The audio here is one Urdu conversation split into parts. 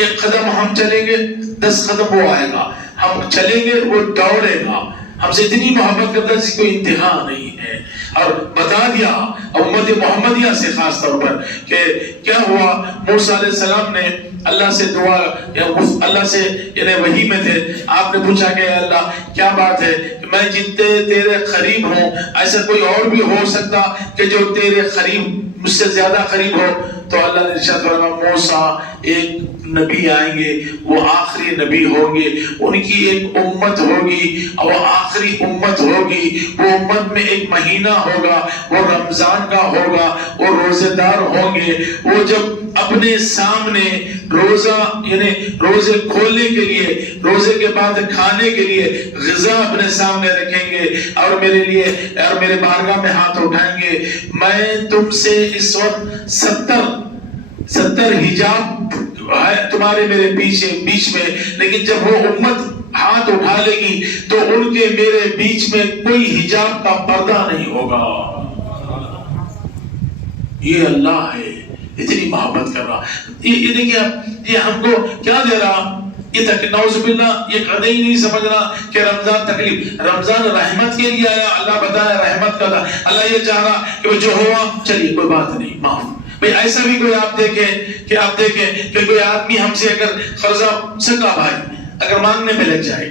ایک قدم ہم چلیں گے 10 قدم وہ آئے گا، ہم چلیں گے وہ دوڑے گا، ہم سے اتنی محبت کرتا ہے جس کی کوئی انتہا نہیں ہے۔ اور بتا دیا امت محمدیہ سے خاص طور پر کہ کیا ہوا، موسیٰ علیہ السلام نے اللہ سے دعا، اللہ سے یعنی وحی میں تھے، آپ نے پوچھا کہ اللہ کیا بات ہے کہ میں جتنے تیرے قریب ہوں ایسا کوئی اور بھی ہو سکتا کہ جو تیرے قریب مجھ سے زیادہ قریب ہو؟ تو اللہ نے ارشاد فرمایا موسیٰ ایک نبی آئیں گے، وہ آخری نبی ہوں گے، ان کی ایک امت ہوگی اور وہ آخری امت ہوگی، وہ امت میں ایک مہینہ ہوگا، وہ رمضان کا ہوگا، وہ روزے دار ہوں گے، وہ جب اپنے سامنے روزہ یعنی روزے کھولنے کے لیے، روزے کے بعد کھانے کے لیے غذا اپنے سامنے رکھیں گے اور میرے لیے اور میرے بارگاہ میں ہاتھ اٹھائیں گے، میں تم سے اس وقت 70 حجاب ہے تمہارے میرے بیچ میں، لیکن جب وہ امت ہاتھ اٹھا لے گی تو ان کے میرے بیچ میں کوئی حجاب کا پردہ نہیں ہوگا۔ یہ اللہ ہے، اتنی محبت کر رہا۔ یہ دیکھیے یہ ہم کو کیا دے رہا، یہ تک نعوذ باللہ یہ قدر ہی نہیں سمجھ رہا کہ رمضان تکلیف، رمضان رحمت کے لیے آیا، اللہ بتایا رحمت کا تھا، اللہ یہ چاہ رہا کہ جو ہوا چلیے کوئی بات نہیں معاف۔ بھئی ایسا بھی کوئی آپ دیکھیں کہ کوئی آدمی ہم سے اگر قرضہ سکا بھائی اگر مانگنے میں لگ جائے،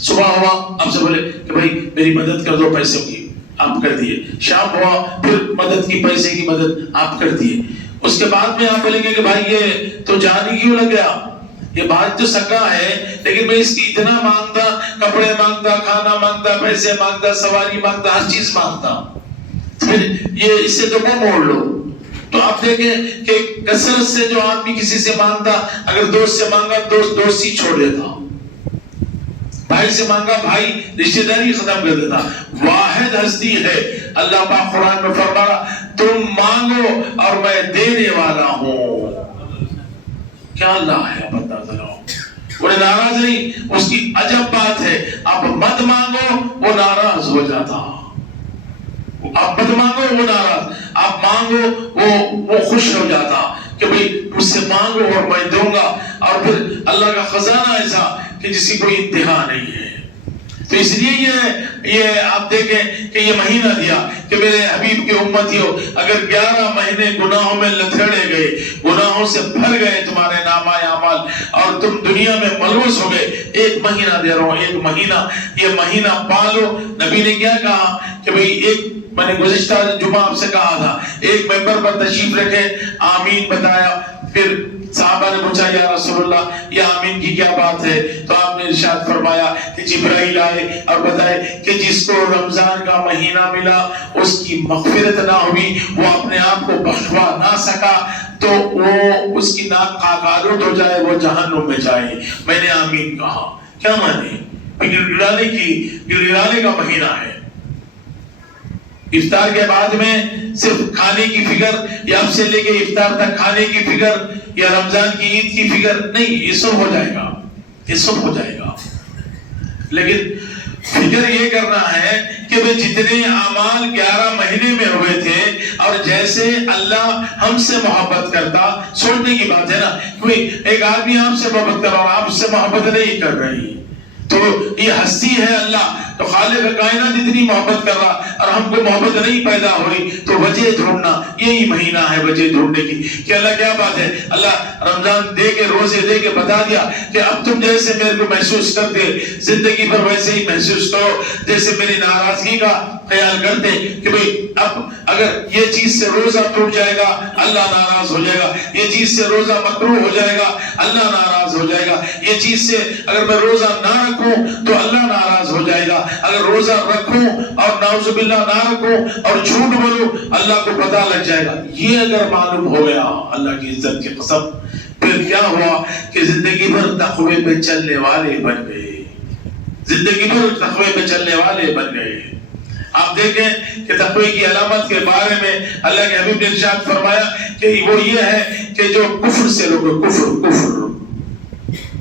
صبح ہوا آپ سے بولے کہ بھائی میری مدد کر دو پیسوں کی، آپ کر دیے، شام ہوا پھر مدد کی، پیسے کی مدد آپ کر دیے، اس کے بعد میں آپ بولیں گے کہ بھائی یہ تو جان ہی کیوں لگ گیا، یہ بات تو سکا ہے لیکن میں اس کی اتنا مانگتا، کپڑے مانگتا، کھانا مانگتا، پیسے مانگتا، سواری مانگتا، ہر چیز مانگتا، پھر یہ اس سے تو منہ موڑ لو۔ تو آپ دیکھیں کہ کثرت سے جو آدمی کسی سے مانگتا، اگر دوست سے مانگا دوستی چھوڑ دیتا، بھائی سے مانگا بھائی رشتہ داری ختم کر دیتا۔ واحد ہستی ہے، اللہ پاک قرآن میں فرما رہا تم مانگو اور میں دینے والا ہوں۔ کیا اللہ ہے بندہ ذرا، وہ ناراض نہیں، اس کی عجب بات ہے، آپ مت مانگو وہ ناراض ہو جاتا، آپ مت مانگو وہ ناراض، آپ مانگو وہ خوش ہو جاتا کہ بھئی مجھ سے مانگو اور میں دوں گا۔ اور پھر اللہ کا خزانہ ایسا کہ جس کی کوئی انتہا نہیں ہے۔ تو اس لیے یہ آپ دیکھیں کہ یہ مہینہ دیا کہ میرے حبیب کی امتیوں اگر 11 مہینے گناہوں میں لتھڑے گئے، گناہوں سے بھر گئے تمہارے نامہ اعمال اور تم دنیا میں ملوث ہو گئے، ایک مہینہ دے رہا ہوں، ایک مہینہ، یہ مہینہ پالو۔ نبی نے کیا کہا کہ بھئی ایک، میں نے گزشتہ جمعہ آپ سے کہا تھا، ایک ممبر پر تشریف رکھے، آمین بتایا، پھر صحابہ نے پوچھا یا رسول اللہ یہ آمین کی کیا بات ہے؟ تو آپ نے ارشاد فرمایا کہ جبرائیل آئے اور بتائے کہ جس کو رمضان کا مہینہ ملا اس کی مغفرت نہ ہوئی، وہ اپنے آپ کو بخشوا نہ سکا تو وہ اس کی ناک آلود ہو جائے، وہ جہنم میں جائے۔ میں نے آمین کہا، کیا مانے؟ گڑگڑانے کا مہینہ ہے۔ افطار کے بعد میں صرف کھانے کی فکر یا اب سے لے کے افطار تک کھانے کی فکر یا رمضان کی عید کی فکر نہیں، یہ سب ہو جائے گا، یہ سب ہو جائے گا، لیکن فکر یہ کرنا ہے کہ وہ جتنے اعمال 11 مہینے میں ہوئے تھے اور جیسے اللہ ہم سے محبت کرتا، سوچنے کی بات ہے نا، کوئی ایک آدمی آپ سے محبت کر رہا اور آپ اس سے محبت نہیں کر رہی، تو یہ ہستی ہے اللہ، تو خالق کائنات اتنی محبت کر رہا اور ہم کو محبت نہیں پیدا ہو رہی، تو وجہ ڈھونڈنا، یہی مہینہ ہے وجہ ڈھونڈنے کی کہ اللہ کیا بات ہے۔ اللہ رمضان دے کے، روزے دے کے بتا دیا کہ اب تم جیسے میرے کو محسوس کرتے زندگی پر ویسے ہی محسوس کرو، جیسے میری ناراضگی کا خیال کرتے کہ بھئی اب اگر یہ چیز سے روزہ ٹوٹ جائے گا اللہ ناراض ہو جائے گا، یہ چیز سے روزہ مکروہ ہو جائے گا اللہ ناراض ہو جائے گا، یہ چیز سے اگر میں روزہ نہ رکھوں تو اللہ ناراض ہو جائے گا، اگر روزہ رکھوں اور نعوذ باللہ نہ رکھوں اور جھوٹ بولوں اللہ کو پتہ لگ جائے گا۔ یہ اگر معلوم ہو گیا اللہ کی عزت کی قسم، پھر کیا ہوا کہ زندگی بھر تقوی پہ چلنے والے بن گئے، زندگی بھر تقوی پہ چلنے والے بن گئے۔ آپ دیکھیں کہ تقوی کی علامت کے بارے میں اللہ کے حبیب نے ارشاد فرمایا کہ وہ یہ ہے کہ جو کفر سے لوگ، کفر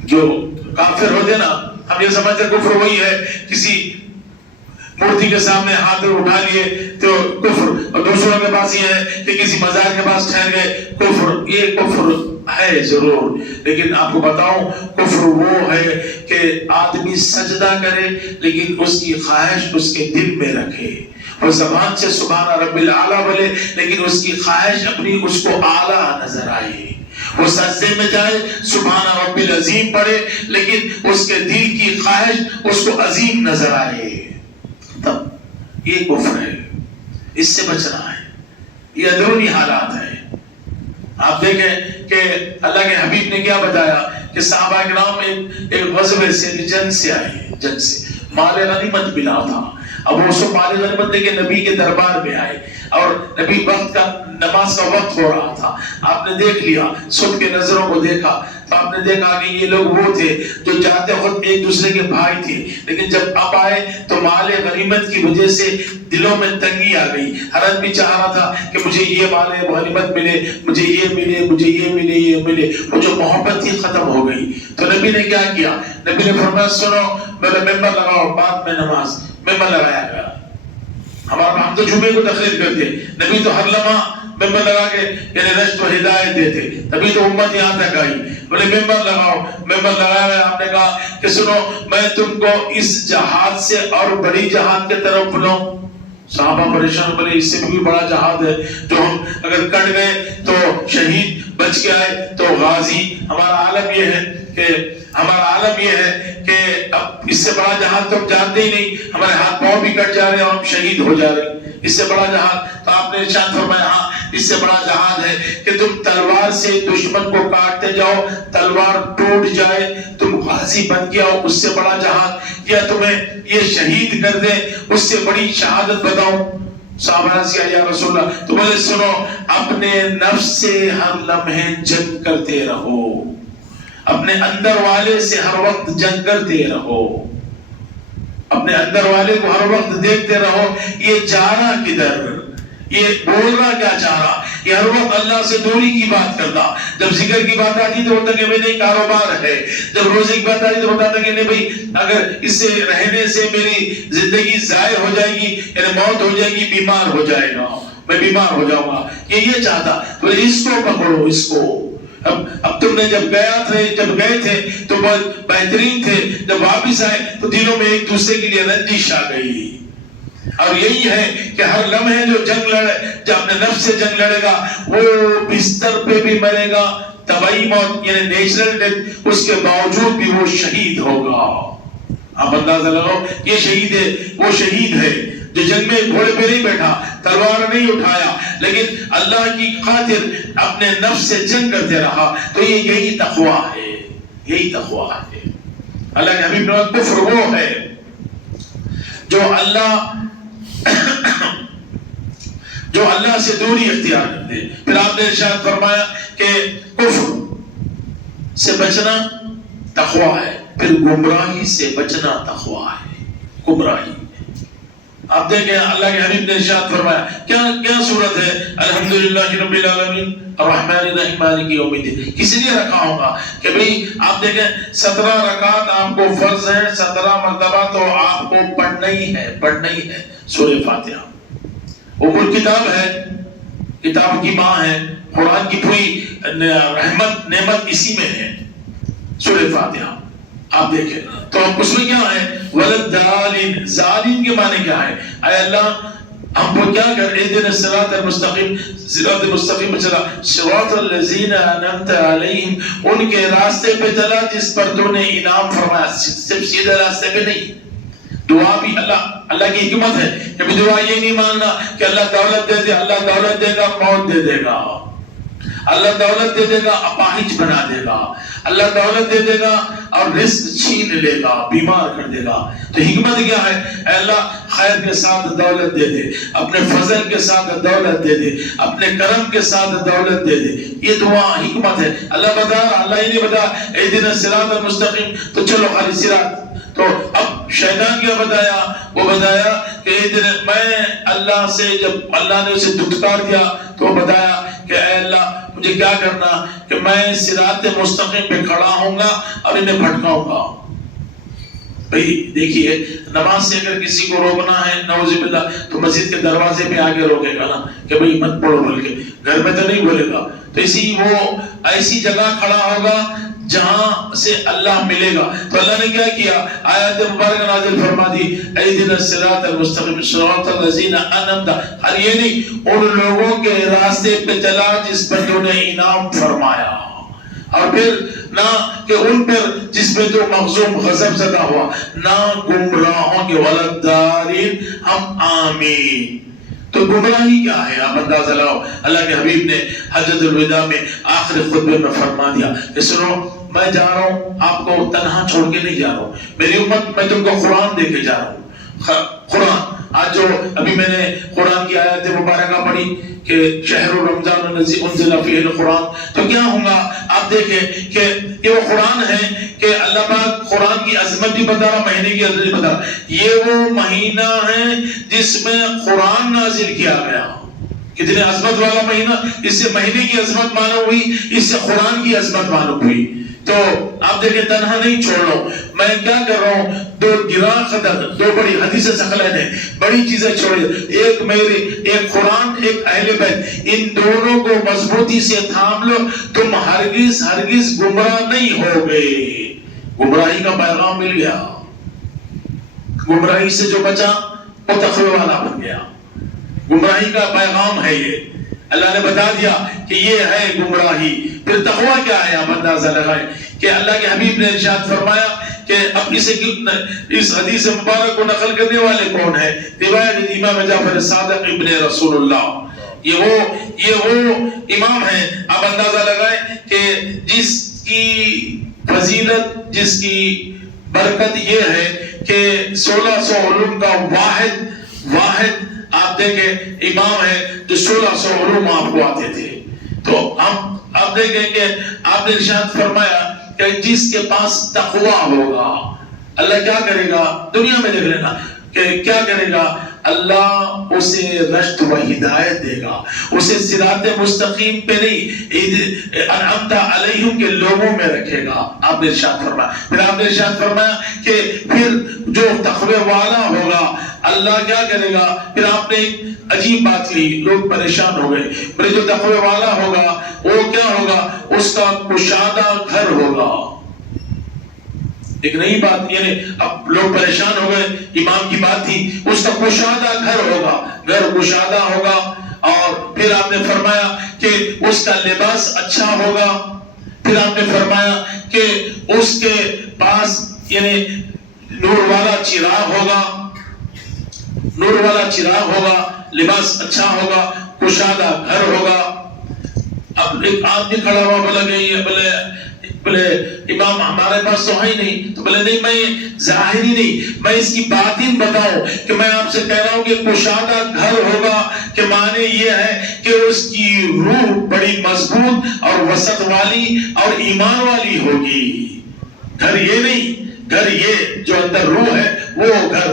جو کافر ہوتے نا، ہم یہ سمجھتے کفر وہی ہے کسی مورتی کے سامنے ہاتھ اٹھا لیے تو کفر، اور دوسروں کے پاس یہ ہے کہ کسی مزار کے پاس ٹھہر گئے کفر، یہ کفر ہے ضرور، لیکن آپ کو بتاؤں کفر وہ ہے کہ آدمی سجدہ کرے لیکن اس کی خواہش اس کے دل میں رکھے، اور زبان سے سبحان رب العالی بولے لیکن اس کی خواہش اپنی اس کو اعلیٰ نظر آئے، وہ سجدے میں جائے سبحان رب العظیم پڑھے لیکن اس کے دل کی خواہش اس کو عظیم نظر آئے، تب یہ کفر ہے، اس سے بچنا ہے، یہ اندرونی حالات ہیں۔ آپ دیکھیں کہ اللہ کے حبیب نے کیا بتایا کہ صحابہ کرام ایک غزوے سے جنگ سے آئے، جنگ سے مال غنیمت ملا تھا، اب وہ سب مال غنیمت دے کے نبی کے دربار میں آئے اور نبی وقت کا نماز کا وقت ہو رہا تھا، آپ نے دیکھ لیا، سب کے نظروں کو دیکھا تو آپ نے دیکھا کہ یہ لوگ وہ تھے جو چاہتے خود ایک دوسرے کے بھائی تھے، لیکن جب اب آئے تو مال غنیمت کی وجہ سے دلوں میں تنگی آ گئی، ہر آدمی چاہ رہا تھا کہ مجھے یہ مال غنیمت ملے، مجھے یہ ملے، مجھے یہ ملے، یہ ملے، وہ جو محبت تھی ختم ہو گئی۔ تو نبی نے کیا کیا؟ نبی نے فرمایا سنو میرا ممبر لگاؤ، بعد میں نماز، ممبر لگایا گیا۔ ہم تو جمعے کو تقریر کرتے، نبی تو ہر لمحہ ممبر لگا کے یعنی رشد و ہدایت دیتے، تبھی تو امت یہاں تک آئی، بولے ممبر لگاؤ، ممبر لگایا ہے۔ آپ نے کہا کہ سنو میں تم کو اس جہاد سے اور بڑی جہاد کے طرف بلاؤں؟ صحابہ پریشان، بولے اس سے بھی بڑا جہاد ہے جو ہم اگر کٹ گئے تو شہید، بچ کے آئے تو غازی۔ ہمارا عالم یہ ہے کہ اب اس سے بڑا جہاد تو ہم جانتے ہی نہیں، ہمارے ہاتھ پاؤں بھی کٹ جا رہے ہیں اور ہم شہید ہو جا رہے ہیں، اس سے بڑا جہاد؟ تو آپ نے ارشاد فرمایا ہاں اس سے بڑا جہاد ہے کہ تم تلوار سے دشمن کو کاٹتے جاؤ، تلوار ٹوٹ جائے، تم غازی بن کے آؤ، اس سے بڑا جہاد؟ یا تمہیں یہ شہید کر دے، اس سے بڑی شہادت بتاؤں؟ صحابہ سے یا رسول اللہ، تو بولے سنو اپنے نفس سے ہر لمحے جنگ کرتے رہو، اپنے اندر والے سے ہر وقت جنگ کرتے رہو، اپنے اندر والے کو ہر وقت دیکھتے رہو، یہ جا رہا کدھر، یہ بول رہا کیا چاہ رہا، یہ ہر وقت اللہ سے دوری کی بات کرتا، جب ذکر کی بات آتی تو بولتا کہ میرے کاروبار ہے، جب روزے کی بات آتی تو بتاتا کہ نہیں بھائی اگر اس سے رہنے سے میری زندگی ضائع ہو جائے گی، یعنی موت ہو جائے گی، بیمار ہو جائے گا، میں بیمار ہو جاؤں گا، یہ چاہتا۔ بولے اس کو پکڑو، اس کو۔ اب تم نے جب گئے تھے تو بہت بہترین تھے، جب واپس آئے تو دلوں میں ایک دوسرے کے لیے رنجش آ گئی، اور یہی ہے کہ ہر لمحے جو جنگ لڑے، جو اپنے نفس سے جنگ لڑے گا وہ بستر پہ بھی مرے گا، طبعی موت یعنی نیچرل ڈیتھ، اس کے باوجود بھی وہ شہید ہوگا۔ آپ اندازہ لگاؤ، یہ شہید ہے، وہ شہید ہے جو جنگ میں گھوڑے پہ نہیں بیٹھا، تلوار نہیں اٹھایا، لیکن اللہ کی خاطر اپنے نفس سے جنگ کرتے رہا۔ تو یہی تقویٰ ہے، یہی تقویٰ ہے۔ اللہ کے حبیب نے کفر وہ ہے جو اللہ سے دوری اختیار کرتے۔ پھر آپ نے ارشاد فرمایا کہ کفر سے بچنا تقویٰ ہے، پھر گمراہی سے بچنا تقویٰ ہے، گمراہی۔ آپ دیکھیں اللہ کے حبیب نے ارشاد فرمایا، کیا صورت ہے؟ الحمدللہ رب العالمین الرحمن الرحیم مالک یوم الدین، کسی لیے رکھا ہوگا کہ بھئی آپ دیکھیں 17 رکعت آپ کو فرض ہے، 17 مرتبہ تو آپ کو پڑھنا ہی ہے سورہ فاتحہ۔ اوپر کتاب ہے، کتاب کی ماں ہے، قرآن کی پوری رحمت نعمت اسی میں ہے، سورہ فاتحہ۔ آپ دیکھیں تو اس میں کیا ہے؟ ولدالین، ظالین کے معنی کیا ہے؟ اے اللہ ہم کو کیا کر، اہدنا الصراط المستقیم، صراط مستقیم پہ چلا، صراط الذین انعمت علیہم، ان کے راستے پہ چلا جس پر تو نے انعام فرمایا، صرف سیدھے راستے پہ نہیں۔ دعا بھی اللہ کی حکمت ہے کہ دعا یہ نہیں مانگنا کہ اللہ دولت دے دے، اللہ دولت دے گا موت دے دے گا، اللہ دولت دے دے گا اپاہج بنا دے گا، اللہ دولت دے دے گا اور رزق چھین لے گا، بیمار کر دے گا۔ تو حکمت کیا ہے؟ اے اللہ خیر کے ساتھ دولت دے دے، اپنے فضل کے ساتھ دولت دے دے، اپنے کرم کے ساتھ دولت دے دے، یہ دعا حکمت ہے۔ اللہ بتا رہا، اللہ یہ نہیں بتا اہدنا الصراط المستقیم تو چلو خالی صراط۔ تو اب شیطان کیا بتایا؟ وہ بتایا کہ میں اللہ سے، جب اللہ نے اسے دھتکار دیا تو بتایا کہ اے اللہ مجھے کیا کرنا کہ میں صراط مستقیم پہ کھڑا ہوں گا اور انہیں بھٹکاؤں گا۔ بھئی دیکھیے نماز سے اگر کسی کو روکنا ہے نعوذ باللہ تو مسجد کے دروازے پہ آگے روکے گا نا کہ بھئی مت پڑھو بول کے، گھر میں تو نہیں بولے گا. تو اسی وہ ایسی جگہ کھڑا ہوگا جہاں سے اللہ ملے گا. تو اللہ نے کیا کیا، آیات مبارکہ نازل فرما دی، اہدنا الصراط المستقیم صراط الذین انعمت، اور یہ نہیں ان لوگوں کے راستے پہ چلا جس پر تو نے انعام فرمایا، اور پھر نہ کہ ان پر جس پہ تو مغضوب غضب زدہ ہوا، نہ گمراہوں کے ولدارین، ہم آمین. تو گمراہی کیا ہے آپ اندازہ لگاؤ. اللہ کے حبیب نے حجۃ الوداع میں آخری خطبے میں فرما دیا کہ سنو میں جا رہا ہوں، آپ کو تنہا چھوڑ کے نہیں جا رہا ہوں، میری امت میں تم کو قرآن دے کے جا رہا ہوں. قرآن آج جو ابھی میں نے قرآن کی آیت مبارکہ پڑھی کہ شہر رمضان الذی انزل فیہ القرآن، تو کیا ہوگا آپ دیکھیں کہ یہ وہ قرآن ہے کہ اللہ پاک قرآن کی عظمت بھی بتا رہا، مہینے کی عظمت بھی بتا رہا. یہ وہ مہینہ ہے جس میں قرآن نازل کیا گیا. کتنے عظمت والا مہینہ، اس سے مہینے کی عظمت معلوم ہوئی، اس سے قرآن کی عظمت معلوم ہوئی. تو آپ دیکھیں تنہا نہیں چھوڑو، میں کیا کر رہا ہوں، دو گراں قدر، دو بڑی حدیثیں ثقلین ہیں، بڑی چیزیں چھوڑی، ایک میری، ایک قرآن، ایک اہل بیت، ان دونوں کو مضبوطی سے تھام لو، تم ہرگز ہرگز گمراہ نہیں ہوگے. گمراہی کا پیغام مل گیا، گمراہی سے جو بچا وہ تقوی والا بن گیا. گمراہی کا پیغام ہے یہ، اللہ نے بتا دیا کہ یہ ہے گمراہی. پھر تقویٰ کیا ہے آپ اندازہ لگائیں کہ اللہ کے حبیب نے ارشاد فرمایا کہ اب اس حدیث مبارک کو نقل کرنے والے کون ہیں؟ روایت امام جعفر صادق ابن رسول اللہ. یہ وہ امام ہیں، آپ اندازہ لگائیں کہ جس کی فضیلت، جس کی برکت یہ ہے کہ 1600 علوم کا واحد آپ دیکھیں امام ہے جو 1600 علوم آپ کو آتے تھے. تو ہم آپ دیکھیں کہ آپ نے ارشاد فرمایا کہ جس کے پاس تقوی ہوگا اللہ کیا کرے گا، دنیا میں دیکھ لینا کہ کیا کرے گا، اللہ اسے رشد و ہدایت دے گا، اسے صراط مستقیم پہ نہیں انعمت علیہم کے لوگوں میں رکھے گا. آپ نے ارشاد فرمایا، پھر آپ نے ارشاد فرمایا کہ پھر جو تقوی والا ہوگا اللہ کیا کرے گا. پھر آپ نے ایک عجیب بات کہی، لوگ پریشان ہو گئے. پھر جو تقوی والا ہوگا وہ کیا ہوگا، اس کا کشادہ گھر ہوگا. ایک نئی بات، یعنی اب لوگ پریشان ہو گئے، امام کی بات تھی، اس کا کشادہ گھر ہوگا، گھر کشادہ ہوگا. اور پھر آپ نے فرمایا کہ اس کا لباس اچھا ہوگا. پھر آپ نے فرمایا کہ اس کے پاس یعنی نور والا چراغ ہوگا، نور والا چراغ ہوگا، لباس اچھا ہوگا، کشادہ گھر ہوگا. اب ایک آدمی کھڑا ہوا بولا کہ بولے امام ہمارے پاس تو ہے نہیں. تو بولے نہیں، میں ظاہری نہیں، میں اس کی باطن بتاؤں کہ میں آپ سے کہہ رہا ہوں کہ کشادہ گھر ہوگا کہ معنی یہ ہے کہ اس کی روح بڑی مضبوط اور وسط والی اور ایمان والی ہوگی. گھر یہ نہیں، گھر یہ جو اندر روح ہے وہ گھر.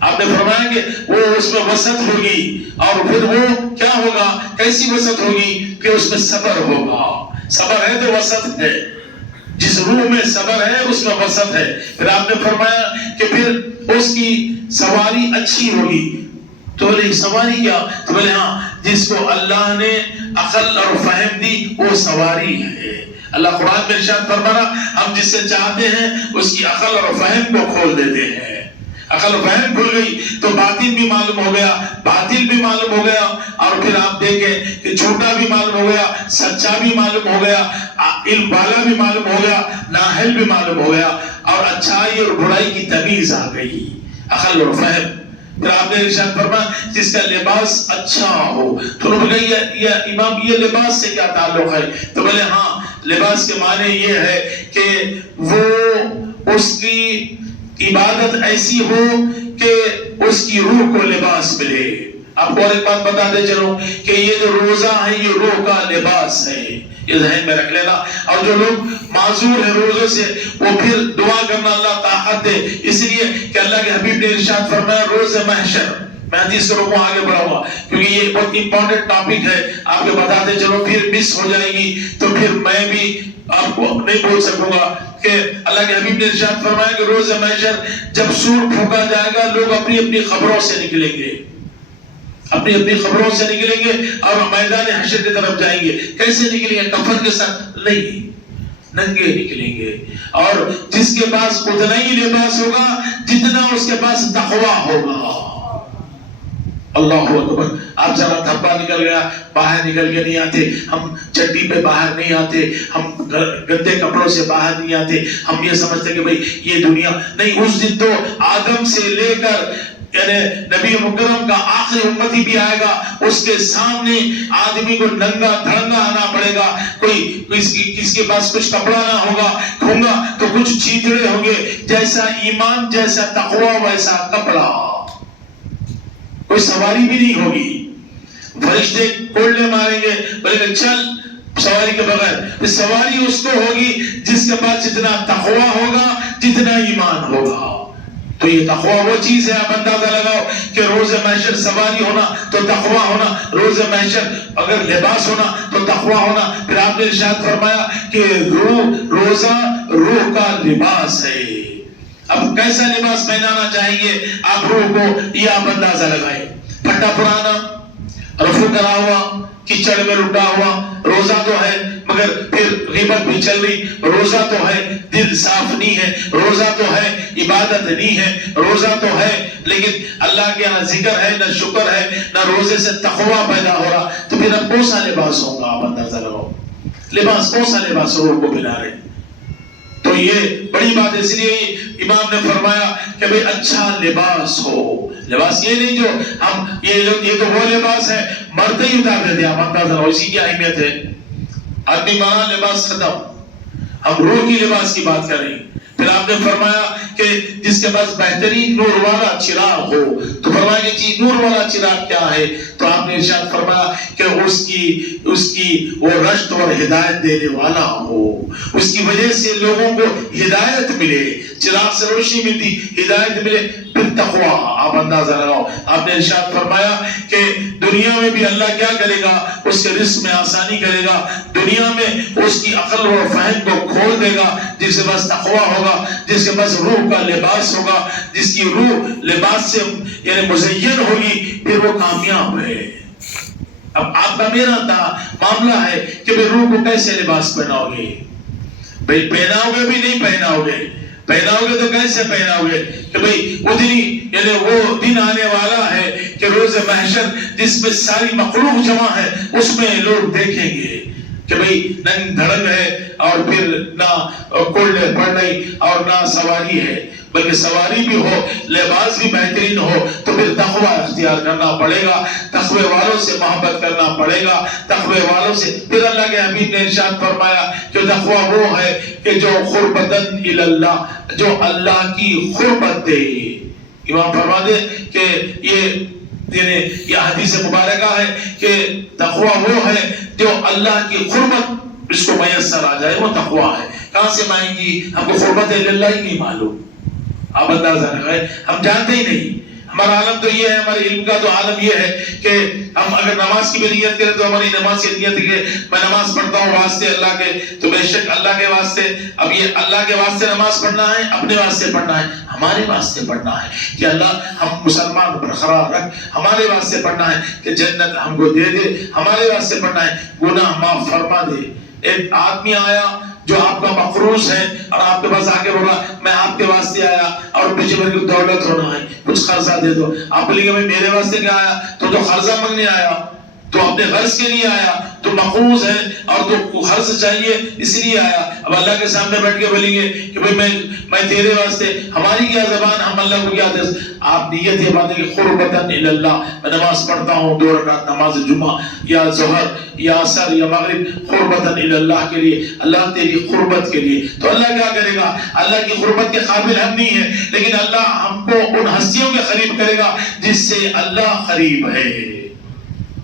آپ نے فرمایا کہ وہ اس میں وسط ہوگی. اور پھر وہ کیا ہوگا، کیسی وسط ہوگی کہ اس میں صبر ہوگا. صبر ہے تو وسط ہے، جس روح میں صبر ہے اس میں وسط ہے. پھر آپ نے فرمایا کہ پھر اس کی سواری اچھی ہوگی. تو بولے سواری کیا؟ تو بولے ہاں، جس کو اللہ نے عقل اور فہم دی وہ سواری ہے. اللہ قرآن میں ارشاد فرما رہا، ہم جس سے چاہتے ہیں اس کی عقل اور فہم کو کھول دیتے ہیں. عقل و فہم کھل گئی تو باطن بھی معلوم ہو گیا، باطل بھی معلوم ہو گیا. اور پھر آپ دیکھیں کہ جھوٹا بھی معلوم ہو گیا، سچا بھی معلوم ہو گیا، علم والا بھی معلوم ہو گیا، نااہل بھی معلوم ہو گیا، اور اچھائی اور برائی کی تمیز آ گئی. عقل اور فہم. پھر آپ نے ارشاد فرمایا جس کا لباس اچھا ہو. تو انہوں نے کہا یہ امام یہ لباس سے کیا تعلق ہے؟ تو بولے ہاں، لباس کے معنی یہ ہے کہ وہ اس کی عبادت ایسی ہو کہ اس کی روح کو لباس ملے. آپ کو اور ایک بات بتا دے چلو کہ یہ جو روزہ ہے یہ روح کا لباس ہے، یہ ذہن میں رکھ لینا. اور جو لوگ معذور ہیں روزوں سے وہ پھر دعا کرنا اللہ طاقت دے، اس لیے کہ اللہ کے حبیب نے ارشاد فرمایا روز محشر. میں حدیث کو رکھوں آگے بڑھا ہوا کیونکہ یہ بہت امپورٹنٹ ٹاپک ہے. آپ کو بتاتے چلو پھر مس ہو جائے گی تو پھر میں بھی آپ کو نہیں بول سکوں گا کہ اللہ کے حبیب نے ارشاد فرمایا کہ روز محشر جب سور پھونکا جائے گا لوگ اپنی اپنی قبروں سے نکلیں گے، اپنی اپنی قبروں سے نکلیں گے اور میدان حشر کی طرف جائیں گے. کیسے نکلیں گے؟ کفن کے ساتھ نہیں، ننگے نکلیں گے. اور جس کے پاس اتنا ہی لباس ہوگا جتنا اس کے پاس تقویٰ ہوگا. اللہ اکبر. آپ ذرا دھبا نکل گیا، باہر نکل کے نہیں آتے، ہم چڈی پہ باہر نہیں آتے، ہم گندے کپڑوں سے باہر نہیں آتے، ہم یہ سمجھتے کہ بھئی یہ دنیا نہیں. اس دن تو آدم سے لے کر یعنی نبی مکرم کا آخری امتی بھی آئے گا، اس کے سامنے آدمی کو ننگا دھڑنگا آنا پڑے گا. کوئی کس کے پاس کچھ کپڑا نہ ہوگا، کھونگا تو کچھ چیتڑے ہوں گے. جیسا ایمان جیسا تقویٰ ویسا کپڑا. کوئی سواری بھی نہیں ہوگی، فرشتے کولڈے ماریں گے، بولے گا چل سواری کے بغیر. سواری اس کو ہوگی جس کے پاس جتنا تقویٰ ہوگا، جتنا ایمان ہوگا. تو یہ تقویٰ وہ چیز ہے، آپ اندازہ لگاؤ کہ روز محشر سواری ہونا تو تقویٰ ہونا، روز محشر اگر لباس ہونا تو تقویٰ ہونا. پھر آپ نے ارشاد فرمایا کہ روزہ روح کا لباس ہے. اب کیسا لباس پہنانا چاہیے آپ روح کو، یہ آپ اندازہ لگائیں. پھٹا پرانا، رفو کرا ہوا، کیچڑ میں لٹا ہوا. روزہ تو ہے مگر پھر غیبت بھی چل رہی. روزہ تو ہے دل صاف نہیں ہے. روزہ تو ہے عبادت نہیں ہے. روزہ تو ہے لیکن اللہ کے نہ ذکر ہے نہ شکر ہے نہ روزے سے تقویٰ پیدا ہو رہا. تو پھر اب کون سا لباس ہوگا؟ آپ اندازہ لگاؤ لباس کون سا لباس روح کو پہنا رہے. تو یہ بڑی بات ہے. اس لیے امام نے فرمایا کہ بھئی اچھا لباس ہو. لباس یہ نہیں جو ہم یہ تو وہ لباس ہے مرد ہی اتار دیتے. آپ اندازہ لگاؤ اسی کی اہمیت ہے. آدمی مانا لباس ختم، ہم روح کی لباس کی بات کر رہے ہیں. پھر آپ نے فرمایا کہ جس کے پاس بہترین نور والا چراغ ہو. تو فرمایا کہ جی نور والا چراغ کیا ہے؟ تو آپ نے ارشاد فرمایا کہ اس کی وہ رشد اور ہدایت دینے والا ہو. اس کی وجہ سے لوگوں کو ہدایت ملے، چراغ سے روشنی ملتی، ہدایت ملے. پھر تقویٰ آپ اندازہ لگاؤ. آپ نے ارشاد فرمایا کہ دنیا میں بھی اللہ کیا کرے گا؟ اس کے رزق میں آسانی کرے گا. دنیا میں اس کی عقل و فہم کو کھول دے گا. جس کے پاس تقویٰ ہوگا، جس کے پاس روح کا لباس ہوگا، جس کی روح لباس سے یعنی مزین ہوگی، پھر وہ کامیاب ہے. اب آپ کا میرا معاملہ ہے کہ بھئی روح کو کیسے لباس پہناؤ گے؟ بھئی پہناؤ گے بھی نہیں پہناؤ گے، پہناؤ گے تو کیسے پہناؤ گے؟ کہ بھئی اتنی یعنی وہ دن آنے والا ہے کہ روز محشر جس میں ساری مخلوق جمع ہے، اس میں لوگ دیکھیں گے کہ بھئی ننگ دھڑنگ ہے اور پھر نہ کولڈے پڑ رہی اور نہ سواری ہے، بلکہ سواری بھی ہو، لباس بھی بہترین ہو. تو پھر تقویٰ اختیار کرنا پڑے گا، تقوی والوں سے محبت کرنا پڑے گا، تقوی والوں سے. پھر اللہ کے حبیب نے ارشاد فرمایا کہ تقویٰ وہ ہے کہ جو قربتاً الی اللہ، جو اللہ کی قربت دے. امام فرما دے کہ یہ حدیث مبارکہ ہے کہ تقویٰ وہ ہے جو اللہ کی قربت اس کو میسر آ جائے، وہ تقویٰ ہے. کہاں سے مائیں گی؟ ہم کو قربت اللہ ہی نہیں معلوم. آپ اندازہ لگائیں، ہم جانتے ہی نہیں. ہمارا عالم تو یہ ہے، ہمارے علم کا تو عالم یہ ہے کہ ہم اگر نماز کی بھی نیت کریں تو ہماری نماز کی نیت ہے کہ میں نماز پڑھتا ہوں واسطے اللہ کے. تو بے شک اللہ کے واسطے، اب یہ اللہ کے واسطے نماز پڑھنا ہے، اپنے واسطے پڑھنا ہے، ہمارے واسطے پڑھنا ہے کہ اللہ ہم مسلمان برقرار رکھ، ہمارے واسطے پڑھنا ہے کہ جنت ہم کو دے دے، ہمارے واسطے پڑھنا ہے گناہ معاف فرما دے. ایک آدمی آیا جو آپ کا مقروض ہے اور آپ کے پاس آگے بولا میں آپ کے واسطے آیا اور پیچھے میرے کو دولت ہونا ہے، کچھ قرضہ دے دو. آپ بولیں گے میرے واسطے کیا آیا؟ تو قرضہ مانگنے آیا، تو اپنے غرض کے لیے آیا، تو مقروض ہے اور تو قرض چاہیے اس لیے آیا. اب اللہ کے سامنے بیٹھ کے بولیں گے کہ بھئی میں تیرے واسطے، ہماری کیا زبان، ہم اللہ کو کیا دے. آپ نیت یہ بات ہے کہ قربتاً الی اللہ، میں نماز پڑھتا ہوں 2 رکعت نماز جمعہ یا ظہر یا عصر یا مغرب، قربتاً الی اللہ کے لیے، اللہ تیری قربت کے لیے. تو اللہ کیا کرے گا؟ اللہ کی قربت کے قابل ہم نہیں ہیں، لیکن اللہ ہم کو ان ہستیوں کے قریب کرے گا جس سے اللہ قریب ہے.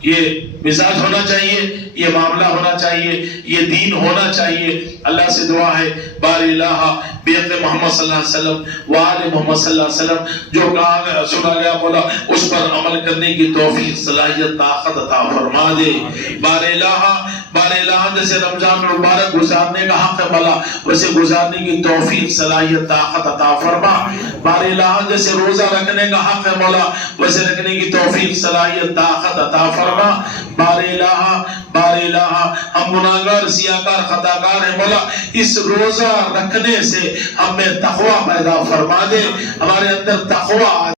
یہ مزاج ہونا چاہیے، یہ معاملہ ہونا چاہیے، یہ دین ہونا چاہیے. اللہ سے دعا ہے بار الہ بیعت محمد صلی اللہ علیہ وسلم وآل محمد صلی اللہ علیہ وسلم جو کہا سنا گیا مولا اس پر عمل کرنے کی توفیق صلاحیت طاقت عطا فرما دے. بار الہ بار الہ جیسے رمضان مبارک گزارنے کا حق ہے مولا ویسے گزارنے کی توفیق صلاحیت طاقت عطا فرما. بار الہ جیسے روزہ رکھنے کا حق ہے مولا ویسے رکھنے کی توفیق صلاحیت طاقت عطا فرما. بار الہ ہم گناہگار سیاہکار خطاکار ہیں مولا اس روزہ رکھنے سے ہمیں تقوی پیدا فرما دے. ہمارے اندر تقوی